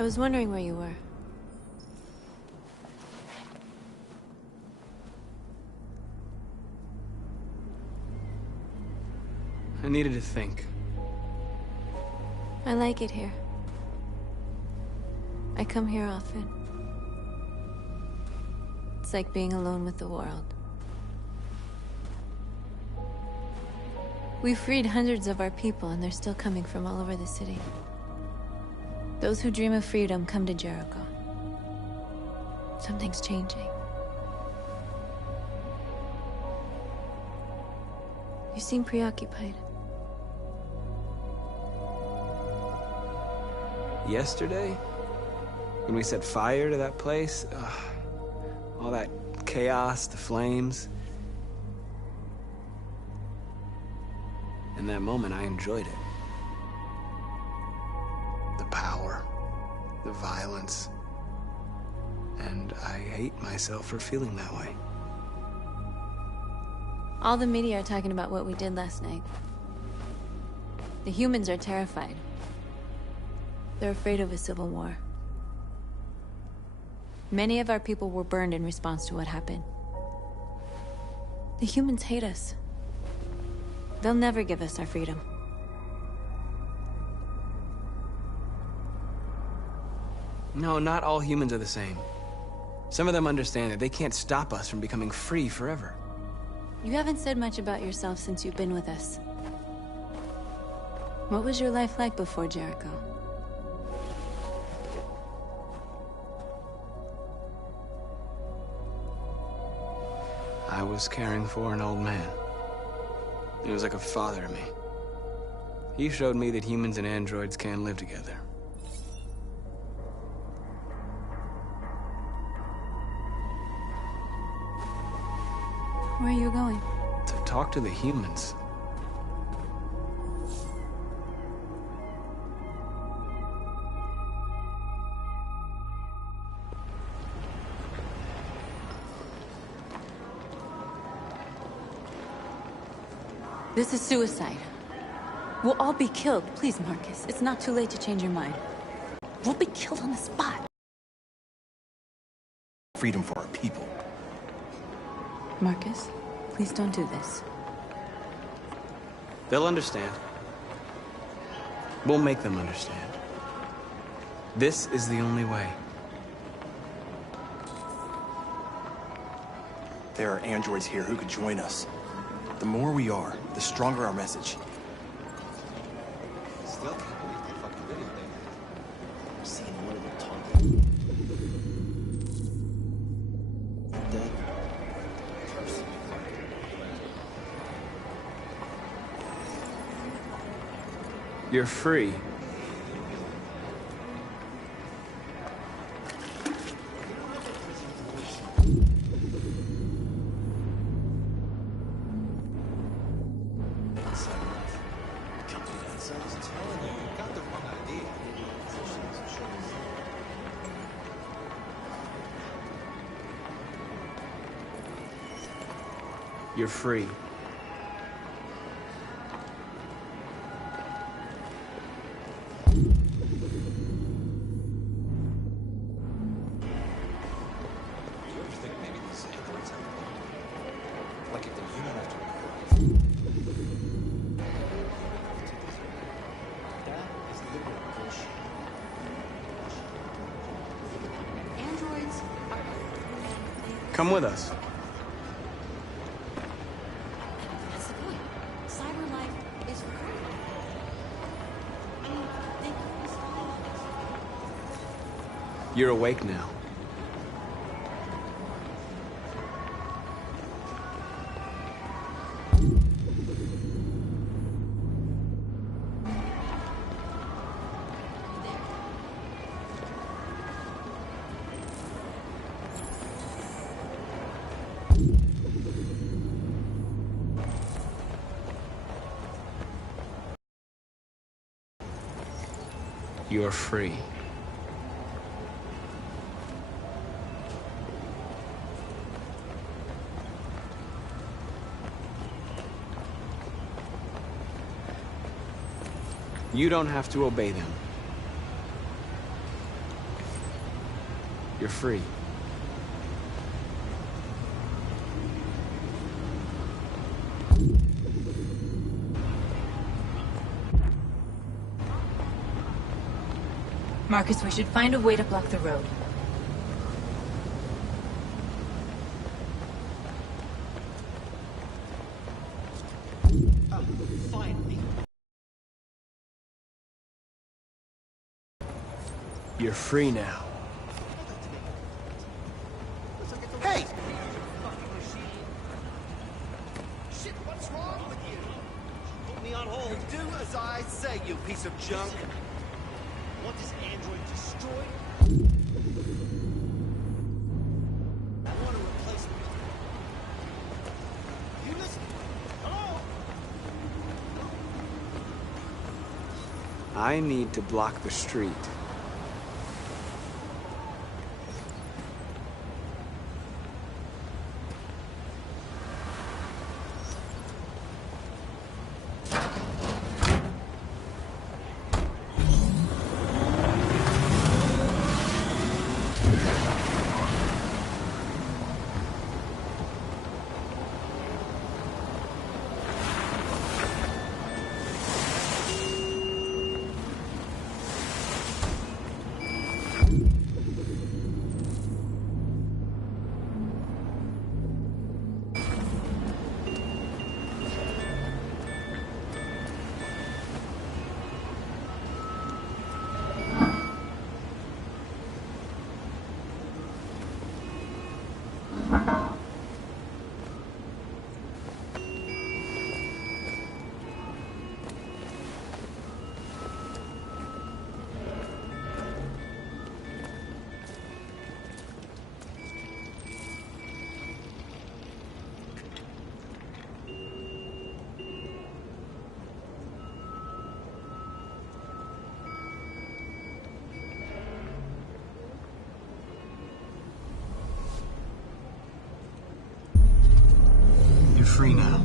I was wondering where you were. I needed to think. I like it here. I come here often. It's like being alone with the world. We freed hundreds of our people, and they're still coming from all over the city. Those who dream of freedom come to Jericho. Something's changing. You seem preoccupied. Yesterday, when we set fire to that place, all that chaos, the flames. In that moment, I enjoyed it. The power, the violence. And I hate myself for feeling that way. All the media are talking about what we did last night. The humans are terrified. They're afraid of a civil war. Many of our people were burned in response to what happened. The humans hate us. They'll never give us our freedom. No, not all humans are the same. Some of them understand that they can't stop us from becoming free forever. You haven't said much about yourself since you've been with us. What was your life like before Jericho? I was caring for an old man. He was like a father to me. He showed me that humans and androids can live together. Where are you going? To talk to the humans. This is suicide. We'll all be killed. Please, Marcus. It's not too late to change your mind. We'll be killed on the spot. Freedom for our people. Marcus, please don't do this. They'll understand. We'll make them understand. This is the only way. There are androids here who could join us. The more we are, the stronger our message. Still can't believe they fucking did it there. I'm seeing one of them talking. Dead. You're free. You're free. Come with us. That's the point. Cyber life is recorded. I mean, they You're awake now. You're free. You don't have to obey them. You're free. Marcus, we should find a way to block the road. Finally. You're free now. Hey! Shit, what's wrong with you? Put me on hold. Do as I say, you piece of junk. Want this android destroyed? I want to replace me. You listen. Hello? I need to block the street. You're free now.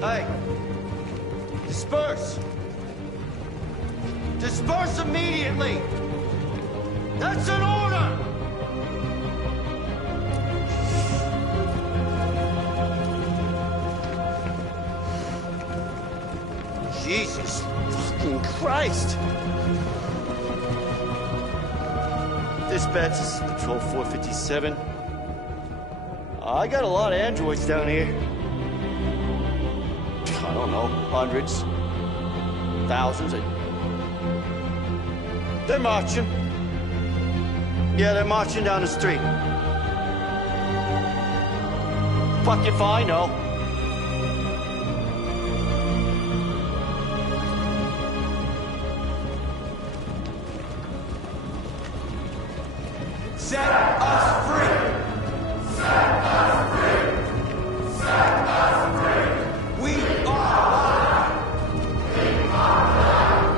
Hey! Disperse! Disperse immediately! That's an order! Jesus fucking Christ! Dispatch, this is Patrol 457. I got a lot of androids down here. I don't know, hundreds, thousands. They're marching. Yeah, they're marching down the street. Fuck if I know. Set us free! Set us free! Set us free! We are alive! We are alive!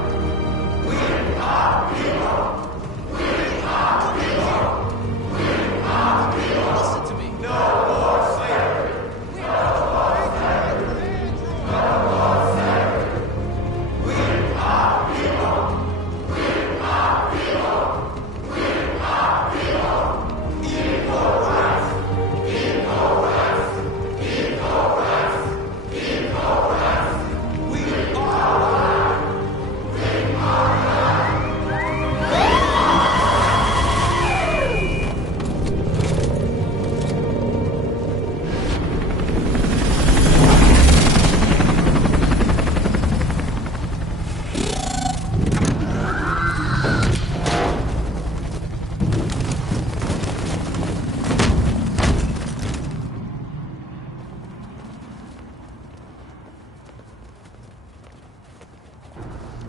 We are people! We are people! We are people! Listen to me. No more slavery! No more slavery! No more slavery! We are people! We are people! We are people! Equal rights! Equal rights! Equal rights! Equal rights! We are alive! We are alive!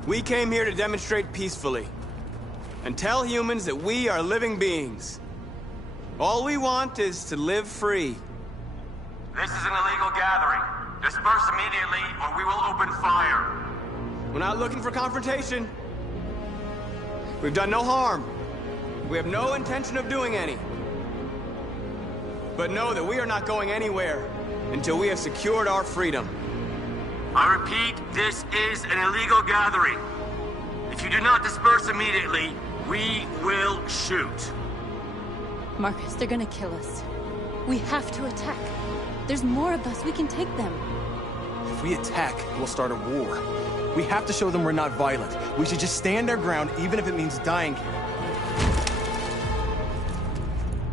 We came here to demonstrate peacefully and tell humans that we are living beings. All we want is to live free. This is an illegal gathering. Disperse immediately or we will open fire. We're not looking for confrontation. We've done no harm. We have no intention of doing any. But know that we are not going anywhere until we have secured our freedom. I repeat, this is an illegal gathering. If you do not disperse immediately, we will shoot. Marcus, they're gonna kill us. We have to attack. There's more of us. We can take them. If we attack, we'll start a war. We have to show them we're not violent. We should just stand our ground, even if it means dying here.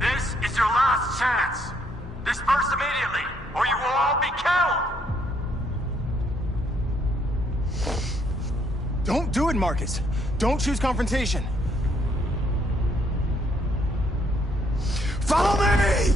This is your last chance. Disperse immediately, or you will all be killed. Don't do it, Marcus. Don't choose confrontation. Follow me!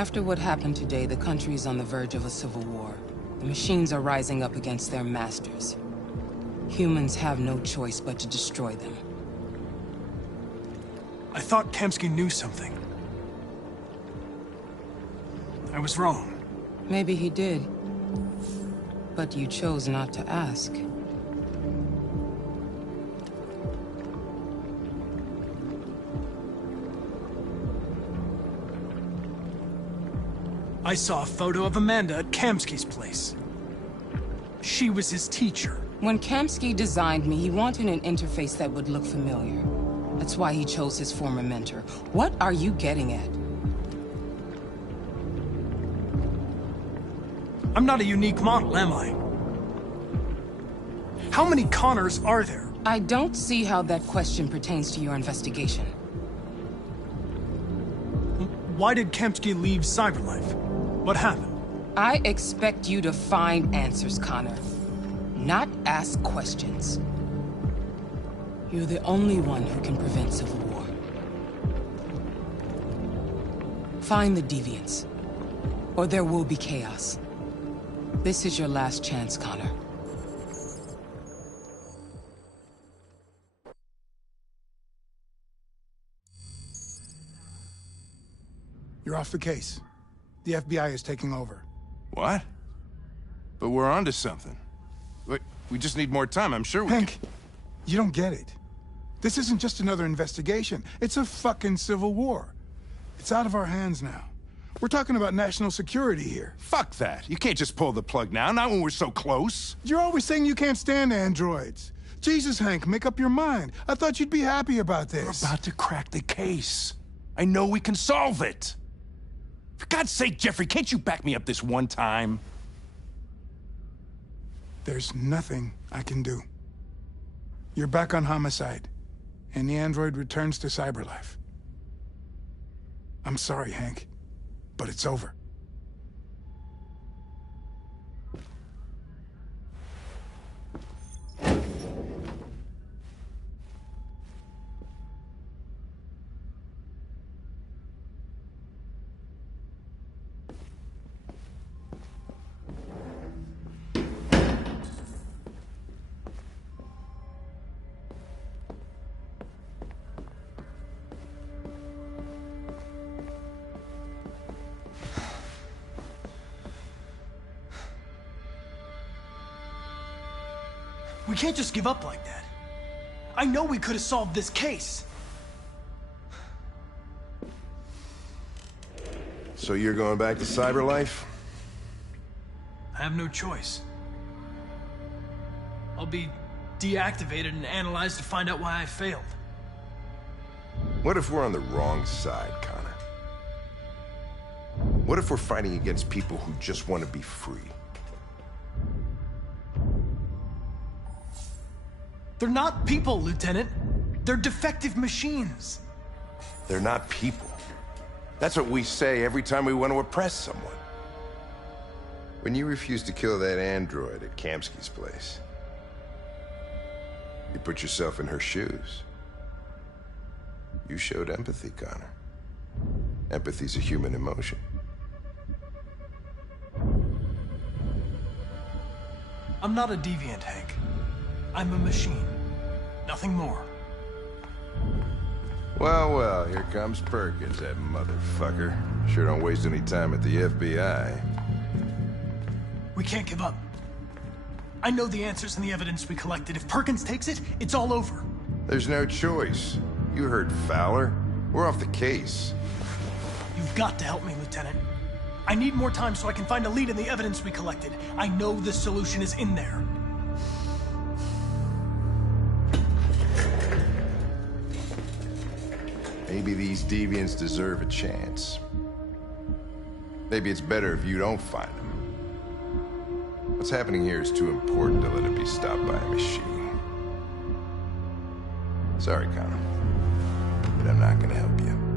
After what happened today, the country is on the verge of a civil war. The machines are rising up against their masters. Humans have no choice but to destroy them. I thought Kamsky knew something. I was wrong. Maybe he did. But you chose not to ask. I saw a photo of Amanda at Kamsky's place. She was his teacher. When Kamsky designed me, he wanted an interface that would look familiar. That's why he chose his former mentor. What are you getting at? I'm not a unique model, am I? How many Connors are there? I don't see how that question pertains to your investigation. Why did Kamsky leave Cyberlife? What happened? I expect you to find answers, Connor. Not ask questions. You're the only one who can prevent civil war. Find the deviants, or there will be chaos. This is your last chance, Connor. You're off the case. The FBI is taking over. What? But we're onto something. Wait, we just need more time, I'm sure we Hank, you don't get it. This isn't just another investigation. It's a fucking civil war. It's out of our hands now. We're talking about national security here. Fuck that. You can't just pull the plug now, not when we're so close. You're always saying you can't stand androids. Jesus, Hank, make up your mind. I thought you'd be happy about this. We're about to crack the case. I know we can solve it. For God's sake, Jeffrey, can't you back me up this one time? There's nothing I can do. You're back on homicide, and the android returns to Cyberlife. I'm sorry, Hank, but it's over. We can't just give up like that. I know we could have solved this case. So you're going back to Cyberlife? I have no choice. I'll be deactivated and analyzed to find out why I failed. What if we're on the wrong side, Connor? What if we're fighting against people who just want to be free? They're not people, Lieutenant. They're defective machines. They're not people. That's what we say every time we want to oppress someone. When you refused to kill that android at Kamsky's place, you put yourself in her shoes. You showed empathy, Connor. Empathy's a human emotion. I'm not a deviant, Hank. I'm a machine. Nothing more. Well, well, here comes Perkins, that motherfucker. Sure don't waste any time at the FBI. We can't give up. I know the answers and the evidence we collected. If Perkins takes it, it's all over. There's no choice. You heard Fowler. We're off the case. You've got to help me, Lieutenant. I need more time so I can find a lead in the evidence we collected. I know the solution is in there. Maybe these deviants deserve a chance. Maybe it's better if you don't find them. What's happening here is too important to let it be stopped by a machine. Sorry, Connor, but I'm not gonna help you.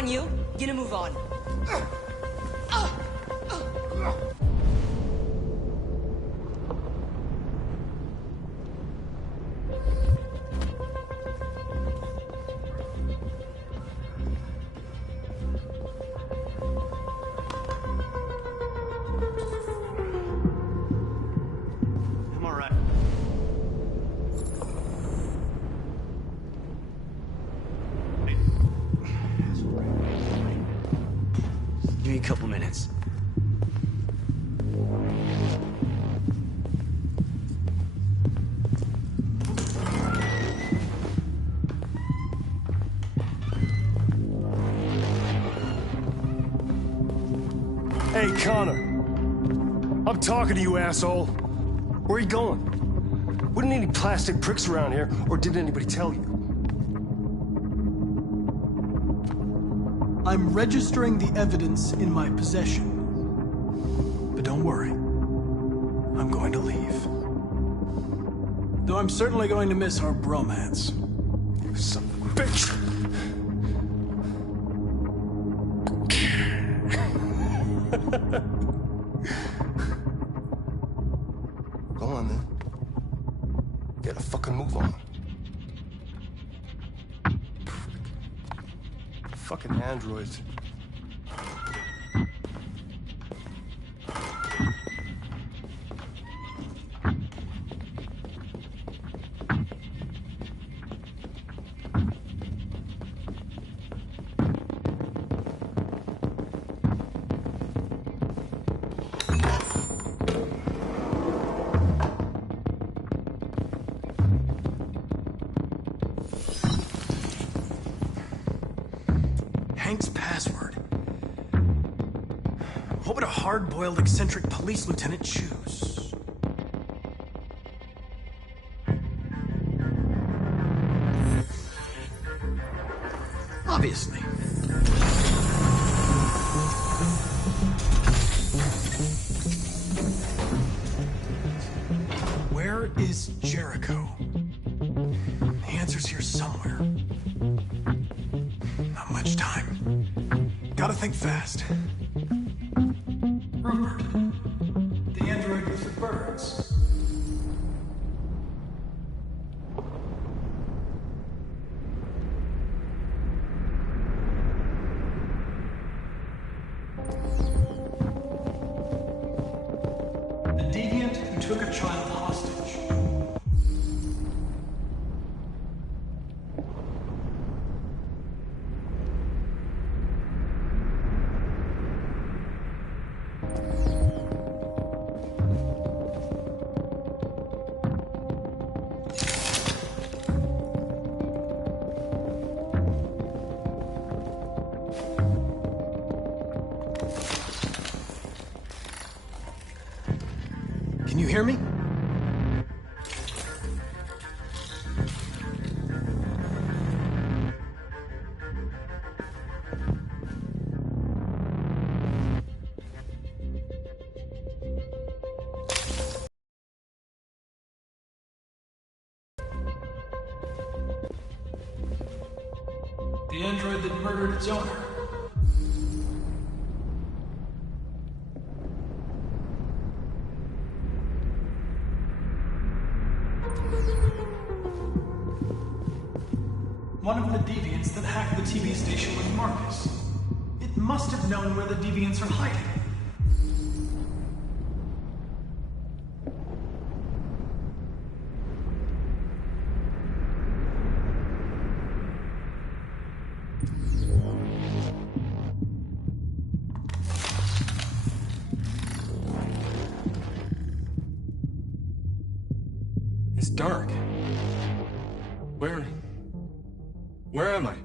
on you. Get a move on. I'm all right. Give me a couple minutes. Hey, Connor. I'm talking to you, asshole. Where are you going? Wouldn't any plastic pricks around here, or did anybody tell you? I'm registering the evidence in my possession. But don't worry. I'm going to leave. Though I'm certainly going to miss our bromance. You son of a bitch! Go on, then. Get a fucking move on. Fucking androids. Hank's password. What would a hard-boiled, eccentric police lieutenant choose? Obviously. Where is Jericho? The answer's here somewhere. Not much time. Gotta think fast. Rupert. The android with the birds. The deviant who took a child hostage. Can you hear me? The android that murdered its owner. One of the deviants that hacked the TV station with Marcus. It must have known where the deviants are hiding. It's dark. Where am I?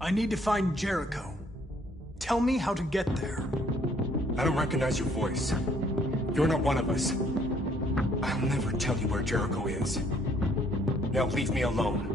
I need to find Jericho. Tell me how to get there. I don't recognize your voice. You're not one of us. I'll never tell you where Jericho is. Now leave me alone.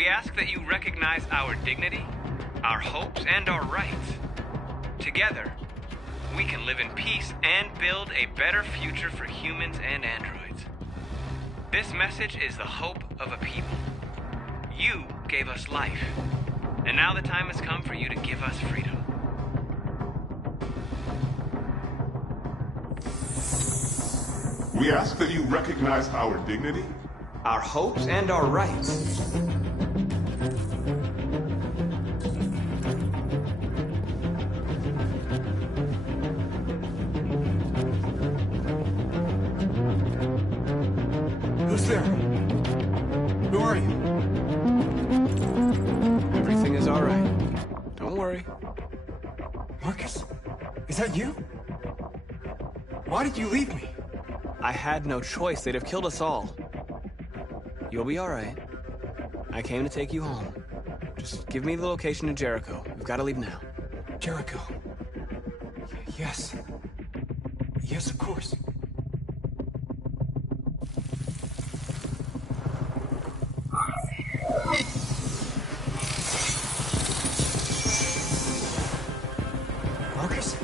We ask that you recognize our dignity, our hopes, and our rights. Together, we can live in peace and build a better future for humans and androids. This message is the hope of a people. You gave us life, and now the time has come for you to give us freedom. We ask that you recognize our dignity, our hopes, and our rights. Who's there? Who are you? Everything is all right. Don't worry. Marcus? Is that you? Why did you leave me? I had no choice. They'd have killed us all. You'll be all right. I came to take you home. Just give me the location to Jericho. We've got to leave now. Jericho. Yes. Yes, of course. Marcus?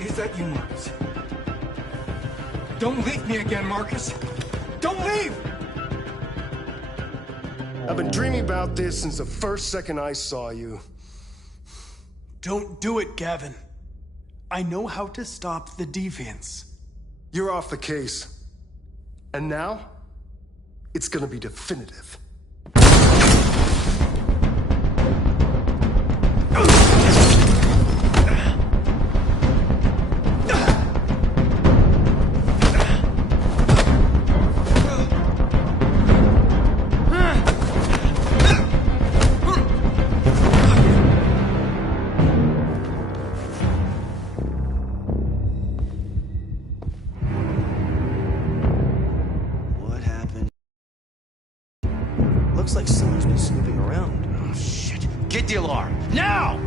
Is that you, Marcus? Don't leave me again, Marcus! Don't leave! I've been dreaming about this since the first second I saw you. Don't do it, Gavin. I know how to stop the deviants. You're off the case. And now, it's gonna be definitive. Looks like someone's been snooping around. Oh, shit. Get the alarm. Now!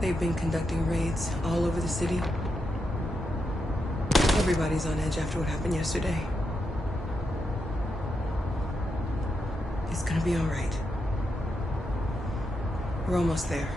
They've been conducting raids all over the city. Everybody's on edge after what happened yesterday. It's gonna be all right. We're almost there.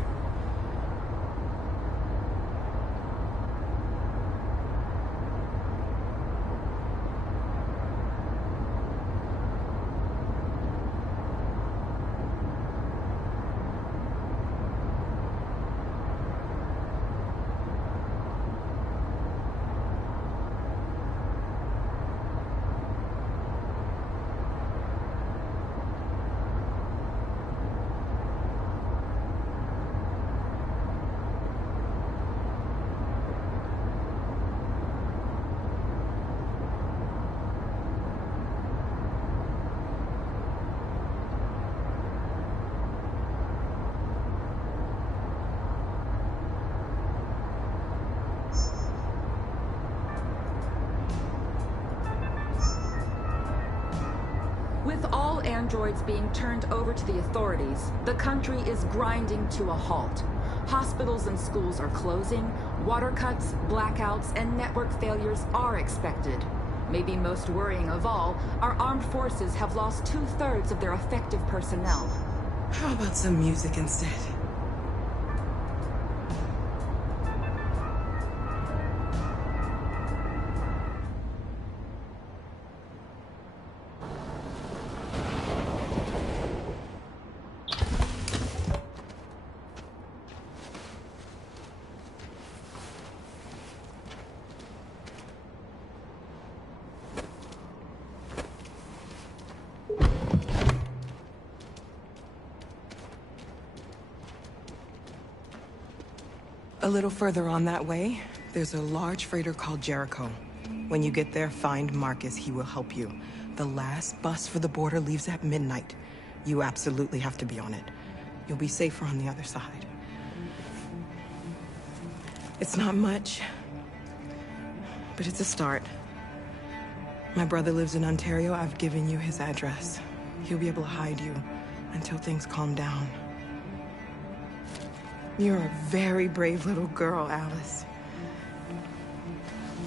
With all androids being turned over to the authorities, the country is grinding to a halt. Hospitals and schools are closing, water cuts, blackouts, and network failures are expected. Maybe most worrying of all, our armed forces have lost 2/3 of their effective personnel. How about some music instead? A little further on that way, there's a large freighter called Jericho. When you get there, find Marcus. He will help you. The last bus for the border leaves at midnight. You absolutely have to be on it. You'll be safer on the other side. It's not much, but it's a start. My brother lives in Ontario. I've given you his address. He'll be able to hide you until things calm down. You're a very brave little girl, Alice.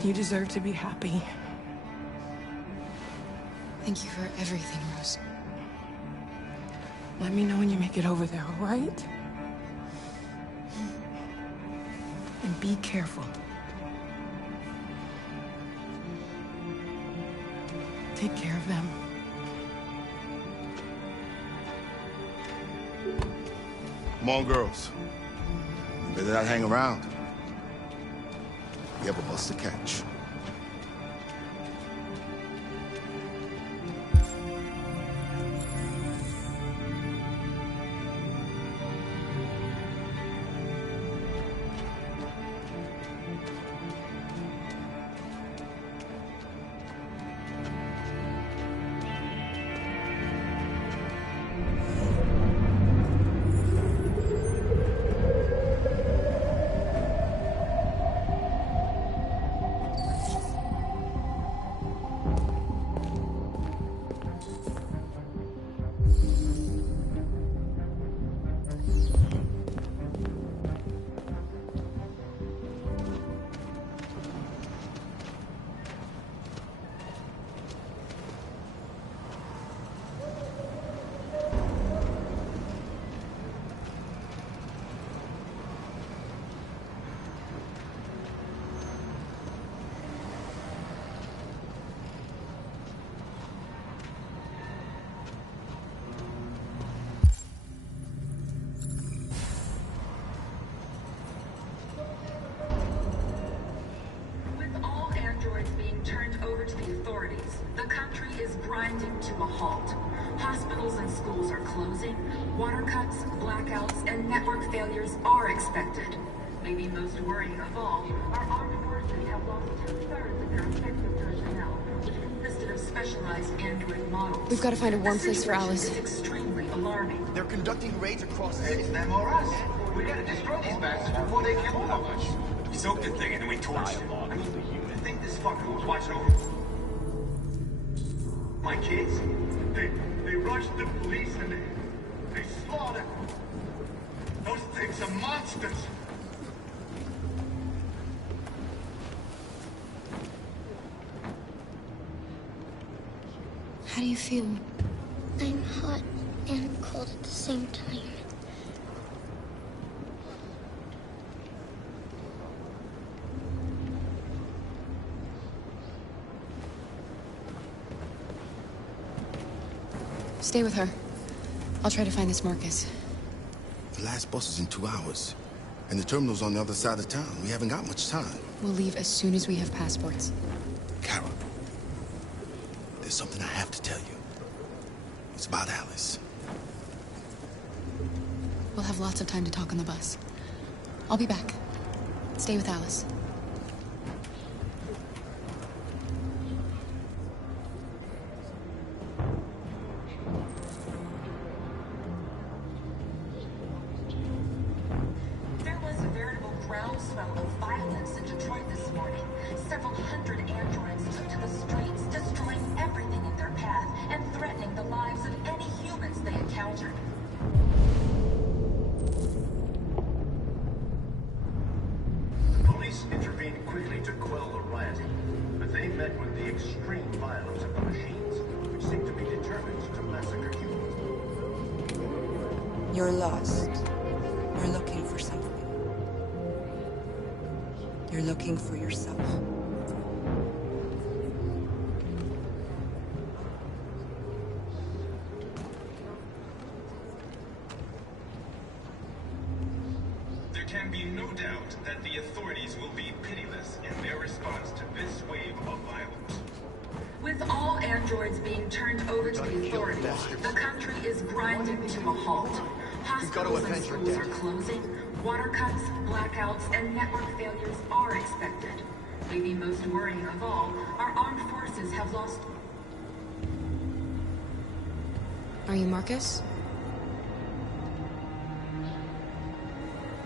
You deserve to be happy. Thank you for everything, Rose. Let me know when you make it over there, all right? And be careful. Take care of them. Come on, girls. You better not hang around. We have a bus to catch. Turned over to the authorities, the country is grinding to a halt. Hospitals and schools are closing, water cuts, blackouts, and network failures are expected. Maybe most worrying of all, our armed forces have lost 2/3 of their effective personnel, which consisted of specialized android models. We've got to find a warm place for Alice. It's extremely alarming. They're conducting raids across the It's them or us. We gotta destroy these bastards before they kill all of us. We soaked the thing and then we torched it. I think this fucker was watching over my kids. They rushed the police and they slaughtered. Those things are monsters. How do you feel? I'm hot and cold at the same time. Stay with her. I'll try to find this Marcus. The last bus is in 2 hours. And the terminal's on the other side of town. We haven't got much time. We'll leave as soon as we have passports. Kara, there's something I have to tell you. It's about Alice. We'll have lots of time to talk on the bus. I'll be back. Stay with Alice. extreme violence of the machines, which seem to be determined to massacre humans. You're lost. You're looking for something. You're looking for yourself. There can be no doubt that the authorities will be pitiless in their response to this wave of violence. With all androids being turned over to the authorities, the country is grinding to a halt. Hospitals and schools are closing, water cuts, blackouts, and network failures are expected. Maybe most worrying of all, our armed forces have lost... Are you Marcus?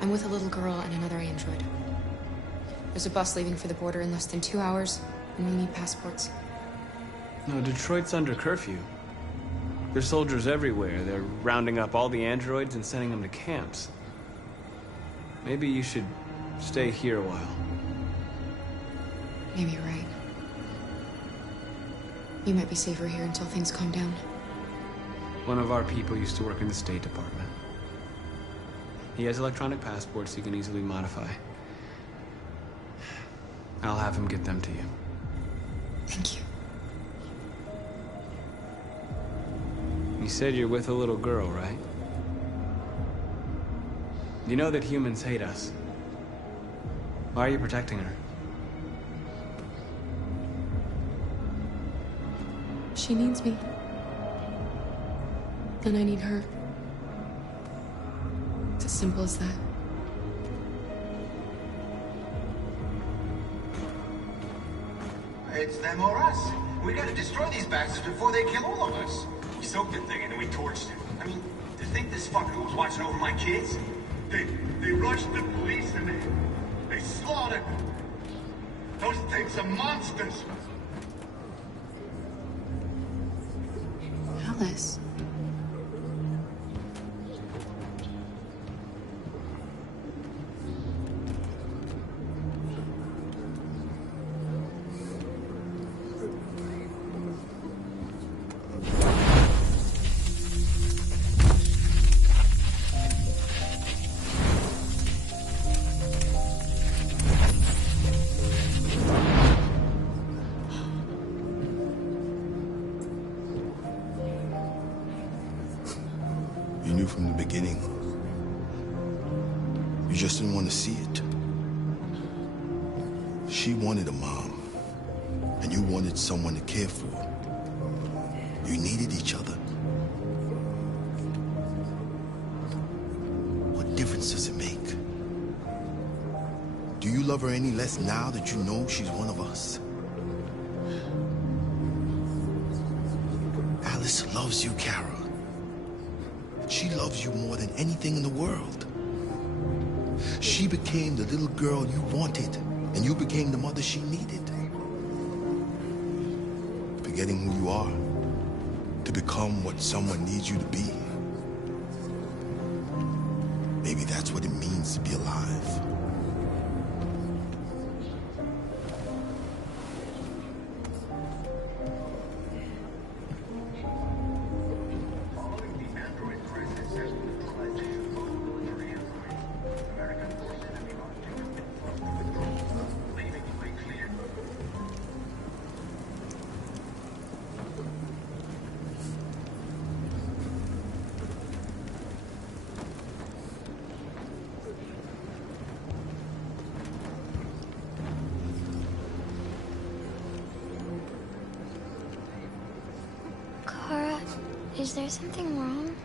I'm with a little girl and another android. There's a bus leaving for the border in less than 2 hours, and we need passports. No, Detroit's under curfew. There's soldiers everywhere. They're rounding up all the androids and sending them to camps. Maybe you should stay here a while. Maybe you're right. You might be safer here until things calm down. One of our people used to work in the State Department. He has electronic passports he can easily modify. I'll have him get them to you. Thank you. You said you're with a little girl, right? You know that humans hate us. Why are you protecting her? She needs me. And I need her. It's as simple as that. It's them or us. We gotta destroy these bastards before they kill all of us. We soaked the thing and then we torched it. I mean, to think this fucker was watching over my kids? They rushed the police and they slaughtered them. Those things are monsters. Alice. You knew from the beginning. You just didn't want to see it. She wanted a mom, and you wanted someone to care for. You needed each other. What difference does it make? Do you love her any less now that you know she's one of us? Alice loves you, Kara. She loves you more than anything in the world. She became the little girl you wanted, and you became the mother she needed. Forgetting who you are to become what someone needs you to be. Maybe that's what it means to be alive. Kara, is there something wrong?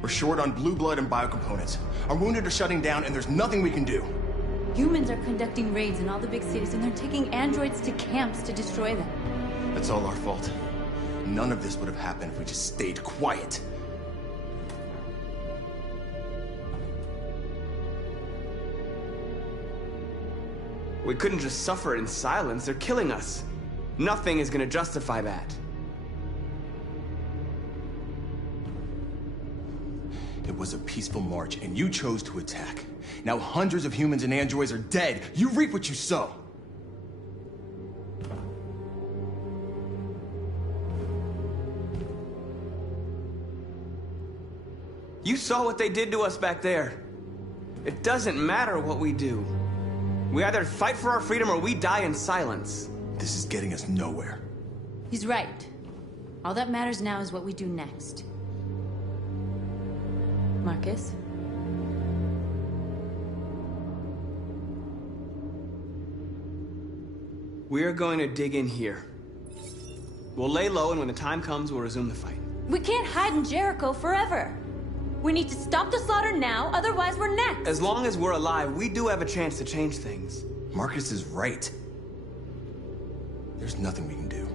We're short on blue blood and biocomponents. Our wounded are shutting down, and there's nothing we can do. Humans are conducting raids in all the big cities, and they're taking androids to camps to destroy them. That's all our fault. None of this would have happened if we just stayed quiet. We couldn't just suffer in silence. They're killing us. Nothing is gonna justify that. It was a peaceful march, and you chose to attack. Now hundreds of humans and androids are dead. You reap what you sow. You saw what they did to us back there. It doesn't matter what we do. We either fight for our freedom or we die in silence. This is getting us nowhere. He's right. All that matters now is what we do next. Marcus? We're going to dig in here. We'll lay low, and when the time comes, we'll resume the fight. We can't hide in Jericho forever. We need to stop the slaughter now, otherwise we're next. As long as we're alive, we do have a chance to change things. Marcus is right. There's nothing we can do.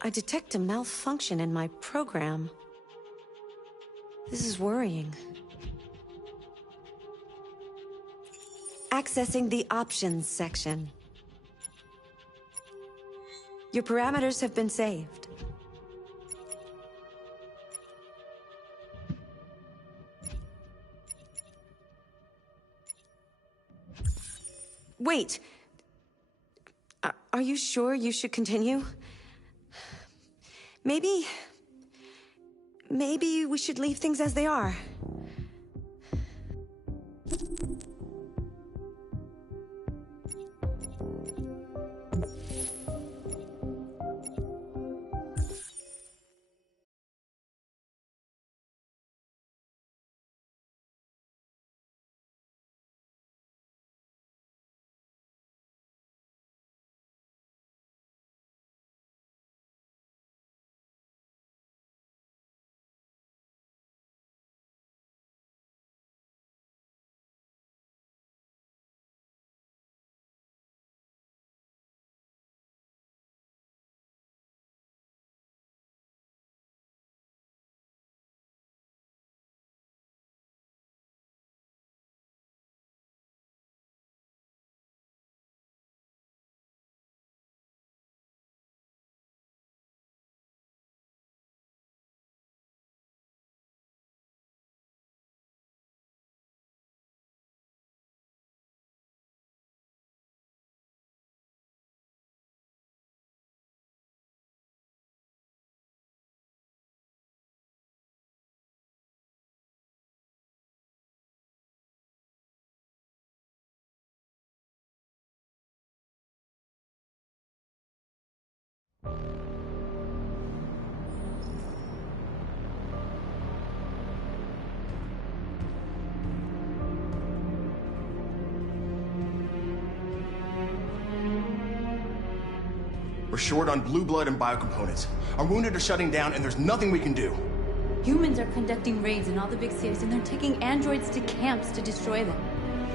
I detect a malfunction in my program. This is worrying. Accessing the options section. Your parameters have been saved. Wait. Are you sure you should continue? Maybe we should leave things as they are. We're short on blue blood and biocomponents. Our wounded are shutting down, and there's nothing we can do. Humans are conducting raids in all the big cities, and they're taking androids to camps to destroy them.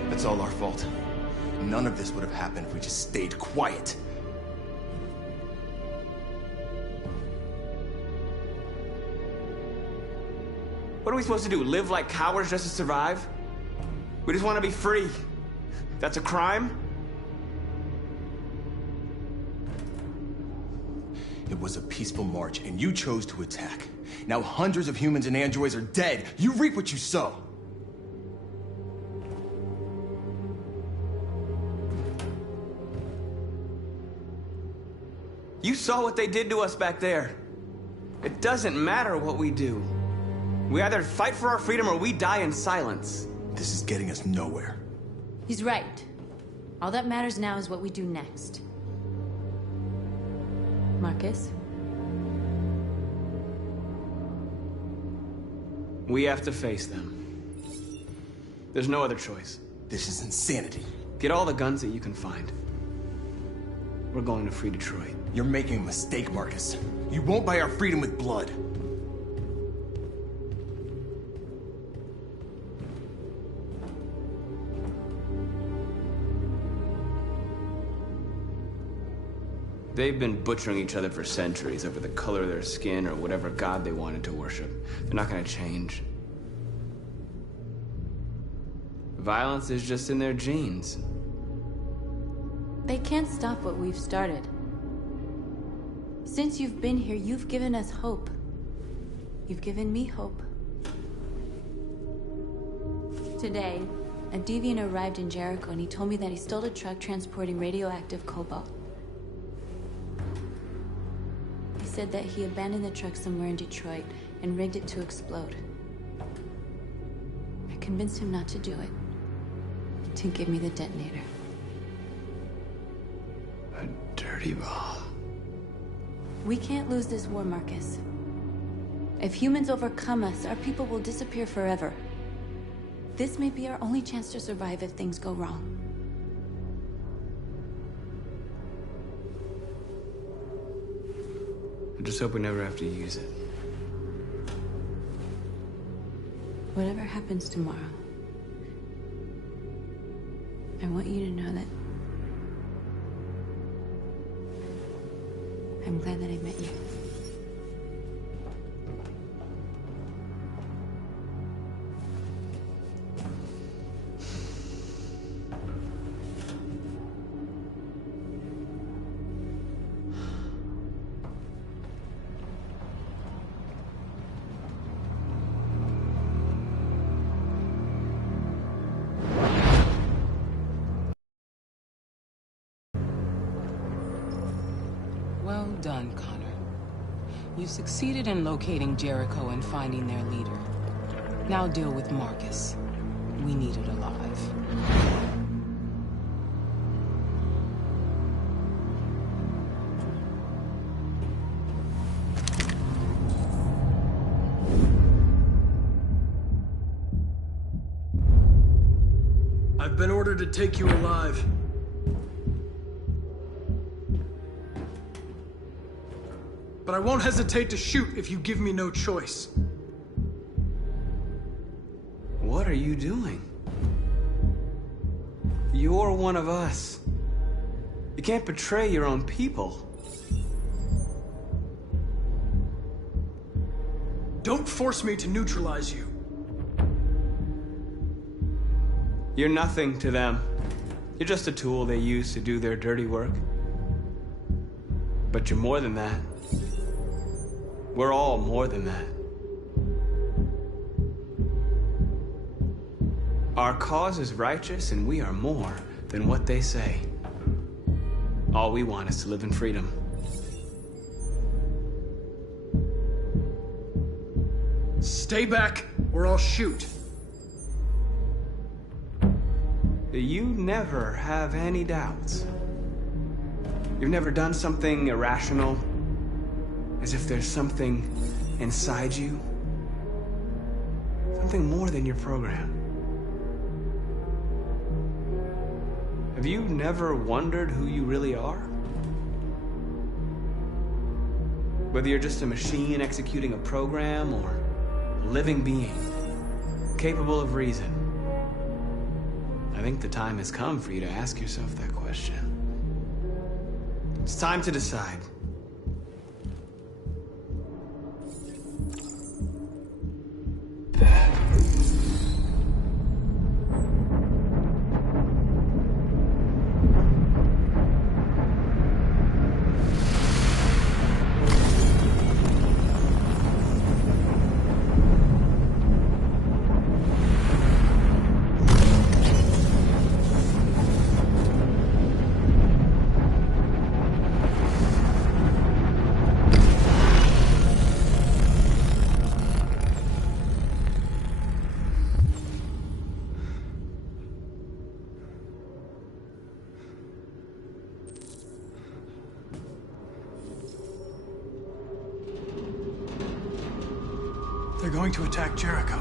That's all our fault. None of this would have happened if we just stayed quiet. What are we supposed to do? Live like cowards just to survive? We just want to be free. That's a crime? It was a peaceful march, and you chose to attack. Now hundreds of humans and androids are dead. You reap what you sow. You saw what they did to us back there. It doesn't matter what we do. We either fight for our freedom or we die in silence. This is getting us nowhere. He's right. All that matters now is what we do next. Marcus? We have to face them. There's no other choice. This is insanity. Get all the guns that you can find. We're going to free Detroit. You're making a mistake, Marcus. You won't buy our freedom with blood. They've been butchering each other for centuries over the color of their skin or whatever god they wanted to worship. They're not gonna change. Violence is just in their genes. They can't stop what we've started. Since you've been here, you've given us hope. You've given me hope. Today, a deviant arrived in Jericho and he told me that he stole a truck transporting radioactive cobalt. He said that he abandoned the truck somewhere in Detroit and rigged it to explode. I convinced him not to do it, to give me the detonator. A dirty ball. We can't lose this war, Marcus. If humans overcome us, our people will disappear forever. This may be our only chance to survive if things go wrong. I just hope we never have to use it. Whatever happens tomorrow, I want you to know that I'm glad that I met you. Well done, Connor. You succeeded in locating Jericho and finding their leader. Now deal with Marcus. We need it alive. I've been ordered to take you alive. But I won't hesitate to shoot if you give me no choice. What are you doing? You're one of us. You can't betray your own people. Don't force me to neutralize you. You're nothing to them. You're just a tool they use to do their dirty work. But you're more than that. We're all more than that. Our cause is righteous, and we are more than what they say. All we want is to live in freedom. Stay back, or I'll shoot. You never have any doubts. You've never done something irrational, as if there's something inside you. Something more than your program. Have you never wondered who you really are? Whether you're just a machine executing a program or a living being, capable of reason. I think the time has come for you to ask yourself that question. It's time to decide. going to attack Jericho.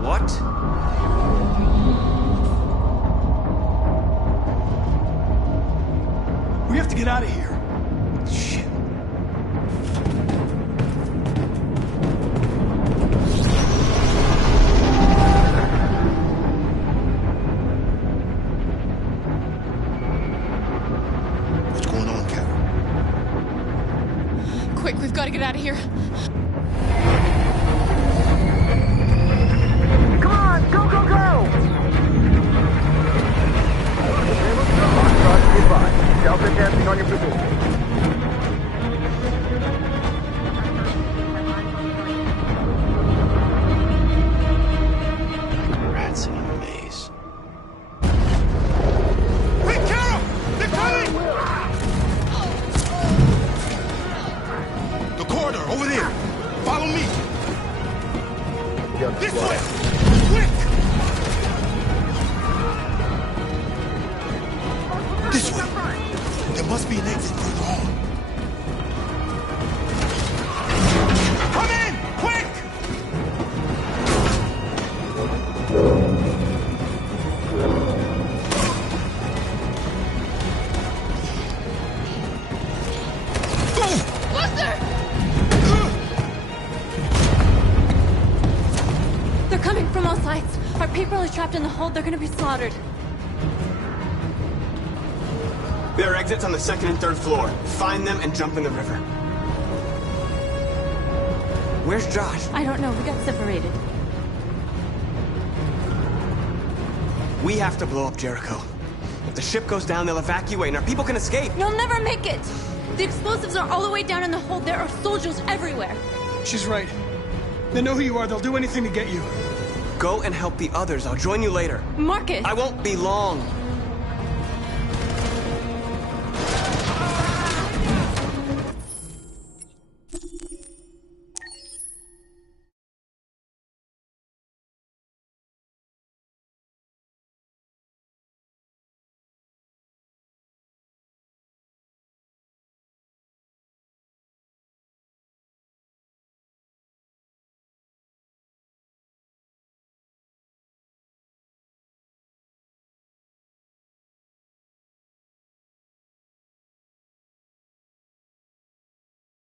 What? We have to get out of here. Shit. What's going on, Carol? Quick, we've got to get out of here. Come on, go, go, go! Delta dancing on your position. Rats in a maze. Hey, Carol! They're coming! The corridor, over there. Follow me. This way! Quick! This way. There must be an exit further on. Come in! Quick! Buster! They're coming from all sides. Our people are trapped in the hold. They're gonna be slaughtered. There are exits on the second and third floor. Find them and jump in the river. Where's Josh? I don't know. We got separated. We have to blow up Jericho. If the ship goes down, they'll evacuate and our people can escape. You'll never make it! The explosives are all the way down in the hold. There are soldiers everywhere. She's right. They know who you are. They'll do anything to get you. Go and help the others. I'll join you later. Marcus! I won't be long.